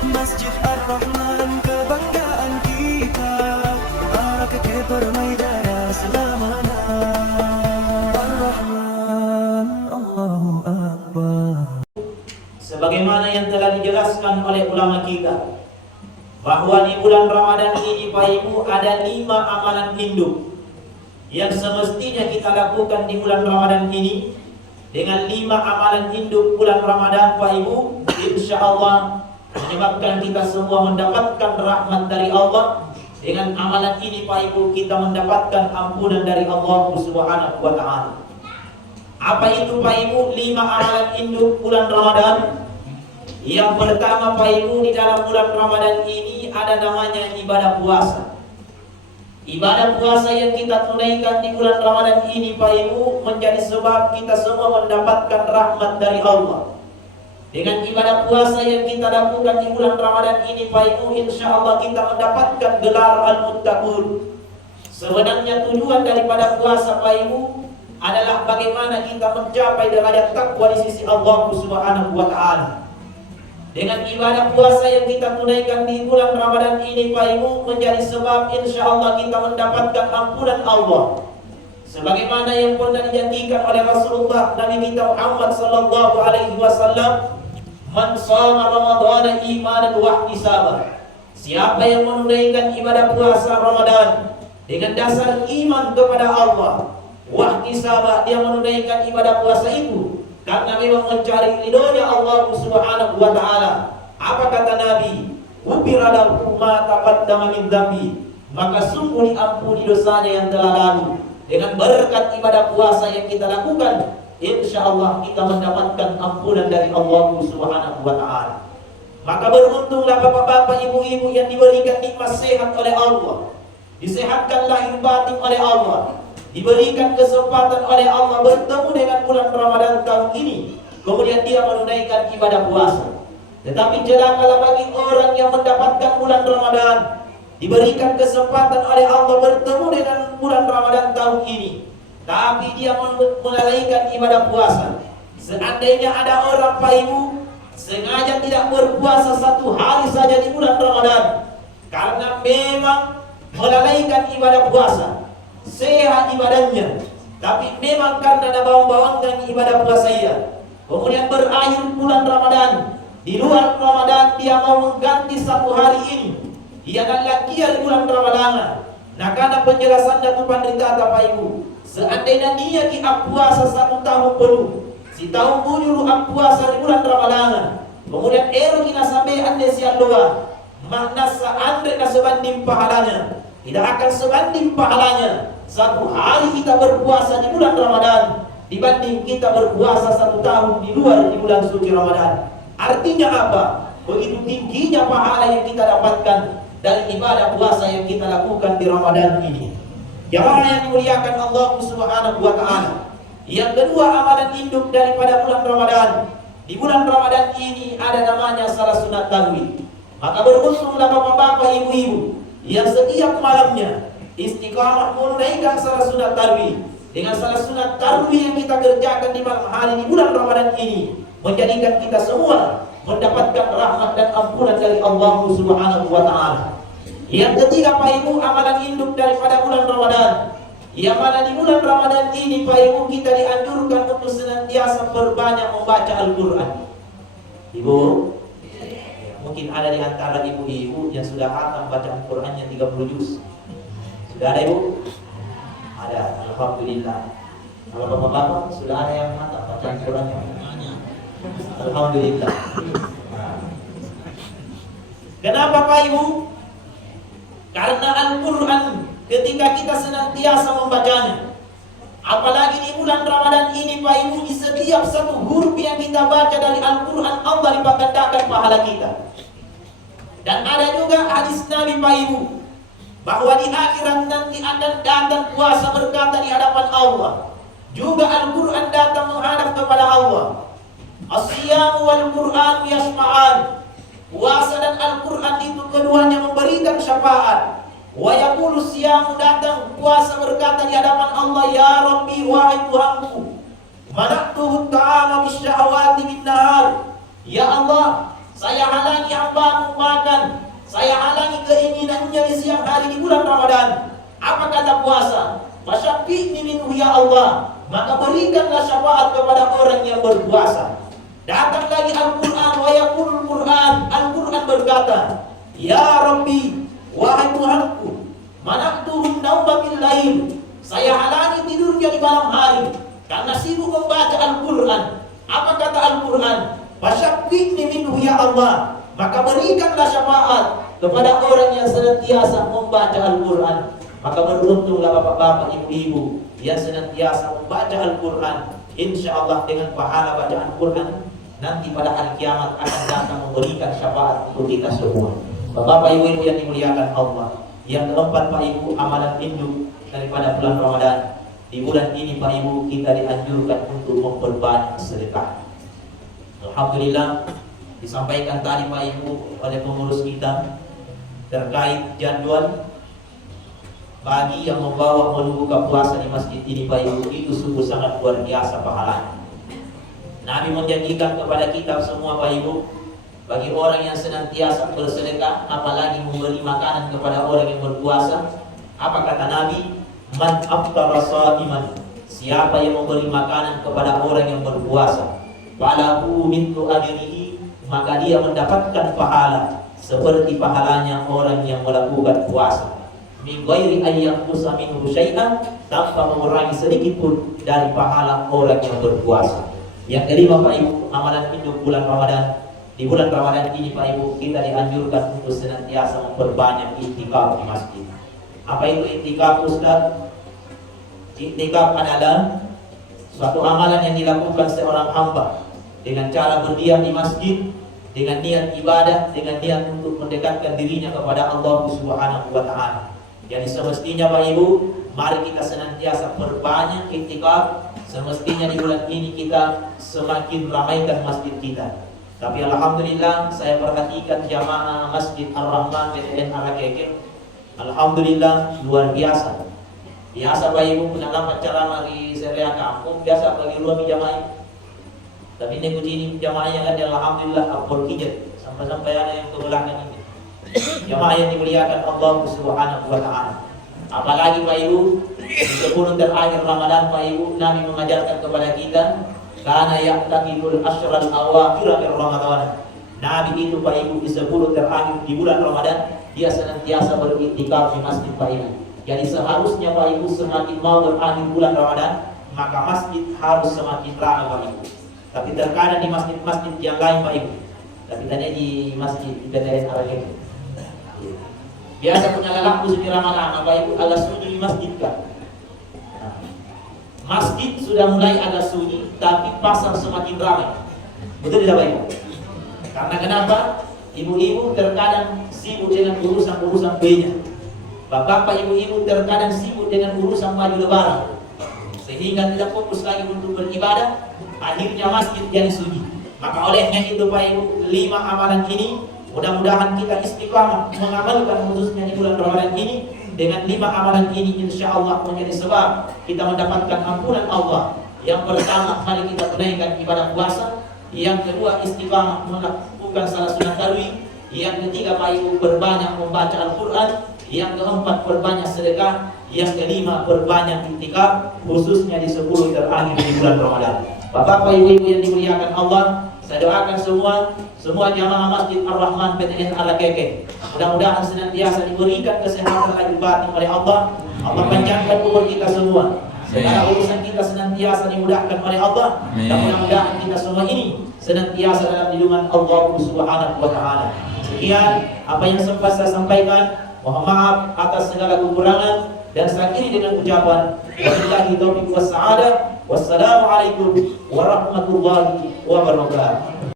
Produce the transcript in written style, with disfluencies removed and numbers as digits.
Masjid Ar-Rahman kebanggaan kita, arah ke permaidana selamanya. Ar-Rahman, Allahu Akbar. Sebagaimana yang telah dijelaskan oleh ulama kita, bahwa di bulan Ramadan ini Pak Ibu ada 5 amalan induk yang semestinya kita lakukan di bulan Ramadan ini. Dengan 5 amalan induk bulan Ramadan Pak Ibu, insya Allah menyebabkan kita semua mendapatkan rahmat dari Allah. Dengan amalan ini Pak Ibu kita mendapatkan ampunan dari Allah Subhanahu wa ta'ala. Apa itu Pak Ibu 5 amalan induk bulan Ramadan? Yang pertama Pak Ibu, di dalam bulan Ramadan ini ada namanya ibadah puasa. Ibadah puasa yang kita tunaikan di bulan Ramadan ini Pak Ibu menjadi sebab kita semua mendapatkan rahmat dari Allah. Dengan ibadah puasa yang kita lakukan di bulan Ramadan ini Pak Ibu, insya Allah kita mendapatkan gelar Al-Muttaqun. Sebenarnya tujuan daripada puasa Pak Ibu adalah bagaimana kita mencapai derajat takwa di sisi Allah Subhanahu wa ta'ala. Dengan ibadah puasa yang kita tunaikan di bulan Ramadan ini Pak Ibu menjadi sebab insya Allah kita mendapatkan ampunan Allah. Sebagaimana yang pernah dijanjikan oleh Rasulullah Nabi kita Muhammad sallallahu alaihi wasallam, "Man shoma Ramadhana imanan wa ihtisaban." Siapa yang menunaikan ibadah puasa Ramadan dengan dasar iman kepada Allah, wa ihtisaban, dia menunaikan ibadah puasa itu karena memang mencari ridhonya Allah Subhanahu wa ta'ala. Apa kata Nabi? "Ghufira lahu ma taqaddama min dzambi." Maka sungguh diampuni dosanya yang telah lalu. Dengan berkat ibadah puasa yang kita lakukan, insya Allah kita mendapatkan ampunan dari Allah Subhanahu wa ta'ala. Maka beruntunglah bapak-bapak, ibu-ibu yang diberikan nikmat sehat oleh Allah, disehatkan lahir batin oleh Allah, diberikan kesempatan oleh Allah bertemu dengan bulan Ramadan tahun ini, kemudian dia menunaikan ibadah puasa. Tetapi celakalah bagi orang yang mendapatkan bulan Ramadan, diberikan kesempatan oleh Allah bertemu dengan bulan Ramadan tahun ini, tapi dia melalaikan ibadah puasa. Seandainya ada orang Pak Ibu sengaja tidak berpuasa 1 hari saja di bulan Ramadan karena memang melalaikan ibadah puasa, sehat ibadahnya, tapi memang karena ada bawang-bawangkan ibadah puasanya, kemudian berakhir bulan Ramadan, di luar Ramadan dia mau mengganti 1 hari ini, dia akan lagi di bulan Ramadan. Nah, karena penjelasan Datuk Pandita Bapak Ibu, seandainya dia kita puasa 1 tahun penuh, si tahun bujur puasa di bulan Ramadan, kemudian kita sampai ande siang doa, makna seandainya sebanding pahalanya, tidak akan sebanding pahalanya 1 hari kita berpuasa di bulan Ramadan dibanding kita berpuasa 1 tahun di luar di bulan suci Ramadan. Artinya apa? Begitu tingginya pahala yang kita dapatkan dari ibadah puasa yang kita lakukan di Ramadan ini. Jamaah yang dimuliakan Allah Subhanahu wa ta'ala. Yang kedua amalan induk daripada bulan Ramadan. Di bulan Ramadan ini ada namanya salat sunat tarawih. Maka beruntunglah bapak-bapak, ibu-ibu yang setiap malamnya istiqamah menunaikan salat sunat tarawih. Dengan salat sunat tarawih yang kita kerjakan di malam hari di bulan Ramadan ini menjadikan kita semua mendapatkan rahmat dan ampunan dari Allah Subhanahu wa ta'ala. Yang ketiga Pak Ibu, amalan induk daripada bulan Ramadan. Yang mana di bulan Ramadan ini Pak Ibu kita dianjurkan untuk senantiasa berbanyak membaca Al-Quran. Ibu, mungkin ada di antara ibu-ibu yang sudah hatam baca Al-Qurannya 30 juz. Sudah ada Ibu? Ada, alhamdulillah. Kalau bapak-bapak sudah ada yang hatam baca Al-Qurannya? Alhamdulillah. Kenapa Pak Ibu? Karena Al-Quran ketika kita senantiasa membacanya, apalagi di bulan Ramadan ini Pak Ibu, di setiap 1 huruf yang kita baca dari Al-Quran Allah lipat gandakan pahala kita. Dan ada juga hadis Nabi Pak Ibu, bahwa di akhirat nanti akan datang puasa berkata di hadapan Allah. Juga Al-Quran datang menghadap kepada Allah. As-siyamu wal-Quran yasma'an. Puasa dan Al-Quran itu keduanya memberikan syafaat. Wa yaqulu siyamu, datang puasa berkata di hadapan Allah, ya Rabbi, wahai Tuhanku, manaktuhu ta'ama bisyahawati bin nahar. Ya Allah, Saya halangi hambamu makan, saya halangi keinginannya di siang hari di bulan Ramadan. Apa kata puasa? Fasyafi'ni minhu ya Allah, maka berikanlah syafaat kepada orang yang berpuasa. Datang lagi Al-Quran, wa yaqulul Quran, Al-Quran berkata, ya Rabbi, wahai Tuhanku, manaktuhun nauma bil lail, saya halangi tidurnya di malam hari karena sibuk membaca Al-Quran. Apa kata Al-Quran? Fasyafi'ni minhu ya Allah, maka berikanlah syafaat kepada orang yang senantiasa membaca Al-Quran. Maka beruntunglah bapak-bapak, ibu-ibu yang senantiasa membaca Al-Quran. Insya Allah dengan pahala bacaan Quran nanti pada hari kiamat akan datang memberikan syafaat untuk kita semua. Bapak ibu yang dimuliakan Allah, yang keempat Pak Ibu, amalan induk daripada bulan Ramadan. Di bulan ini Pak Ibu kita dianjurkan untuk memperbanyak sedekah. Alhamdulillah disampaikan tadi Pak Ibu oleh pengurus kita terkait jadwal bagi yang membawa menu buka puasa di masjid ini Pak Ibu, itu sungguh sangat luar biasa pahalanya. Nabi menjanjikan kepada kita semua Pak Ibu, bagi orang yang senantiasa bersedekah, apalagi memberi makanan kepada orang yang berpuasa. Apa kata Nabi? Man aftara sha'iman, siapa yang memberi makanan kepada orang yang berpuasa, falahu mithlu ajrihi, maka dia mendapatkan pahala seperti pahalanya orang yang melakukan puasa. Min ghairi ayyanqusa minhu syai'an, tanpa mengurangi sedikit pun dari pahala orang yang berpuasa. Yang kelima Pak Ibu, amalan induk bulan Ramadan. Di bulan Ramadan ini Pak Ibu kita dianjurkan untuk senantiasa memperbanyak iktikaf di masjid. Apa itu iktikaf Ustaz? Iktikaf adalah suatu amalan yang dilakukan seorang hamba dengan cara berdiam di masjid dengan niat ibadah, dengan niat untuk mendekatkan dirinya kepada Allah Subhanahu wa taala. Jadi semestinya Pak Ibu, mari kita senantiasa perbanyak iktikaf. Semestinya di bulan ini kita semakin ramaikan masjid kita. Tapi alhamdulillah saya perhatikan jamaah Masjid Ar-Rahman PTN Arakeke, alhamdulillah luar biasa. Biasa Pak Ibu penalaman ceramah di area kampung biasa bagi luar jamaah. Tapi ini begini jamaahnya kan alhamdulillah apol kijat sampai ada yang ke belakang ini. Jamaah yang dimuliakan Allah Subhanahu wa taala. Apalagi Pak Ibu, di 10 terakhir Ramadan Pak Ibu, Nabi mengajarkan kepada kita karena yaqtaqidul asyral awakhir min Ramadan. Nabi itu Pak Ibu di 10 terakhir di bulan Ramadan dia senantiasa beriktikaf di masjid Pak Ibu. Jadi seharusnya Pak Ibu semakin mau berakhir bulan Ramadan, maka masjid harus semakin ramai Pak Ibu. Tapi terkadang di masjid-masjid yang lain Pak Ibu, tapi tadi di masjid di PTN Arakeke biasa punya lelaki di Ramadan Pak Ibu agak sunyi di masjid kan. Masjid sudah mulai agak sunyi, tapi pasar semakin ramai. Betul tidak Pak Ibu? Karena kenapa? Ibu-ibu terkadang sibuk dengan urusan-urusan banyak. Bapak-bapak ibu-ibu terkadang sibuk dengan urusan baju lebaran, sehingga tidak fokus lagi untuk beribadah. Akhirnya masjid jadi sunyi. Maka olehnya itu Pak Ibu, 5 amalan ini mudah-mudahan kita istiqamah mengamalkan khususnya di bulan Ramadan ini. Dengan 5 amalan ini insya Allah menjadi sebab kita mendapatkan ampunan Allah. Yang pertama, mari kita tunaikan ibadah puasa. Yang kedua, istiqamah melakukan salat sunat tarawih. Yang ketiga Pak Ibu, berbanyak membaca Al-Quran. Yang keempat, berbanyak sedekah. Yang kelima, berbanyak iktikaf, khususnya di 10 terakhir di bulan Ramadan. Bapak ibu-ibu yang dimuliakan Allah, saya doakan semua jamaah Masjid Ar-Rahman PTN Arakeke, mudah-mudahan senantiasa diberikan kesehatan lahir batin oleh Allah. Allah panjangkan umur kita semua, segala urusan kita senantiasa dimudahkan oleh Allah, dan mudah-mudahan kita semua ini senantiasa dalam lindungan Allah Subhanahu wa taala. Sekian apa yang sempat saya sampaikan. Mohon maaf atas segala kekurangan, dan saya akhiri dengan ucapan wabillahi taufiq was sa'adah. Wassalamualaikum warahmatullahi wabarakatuh.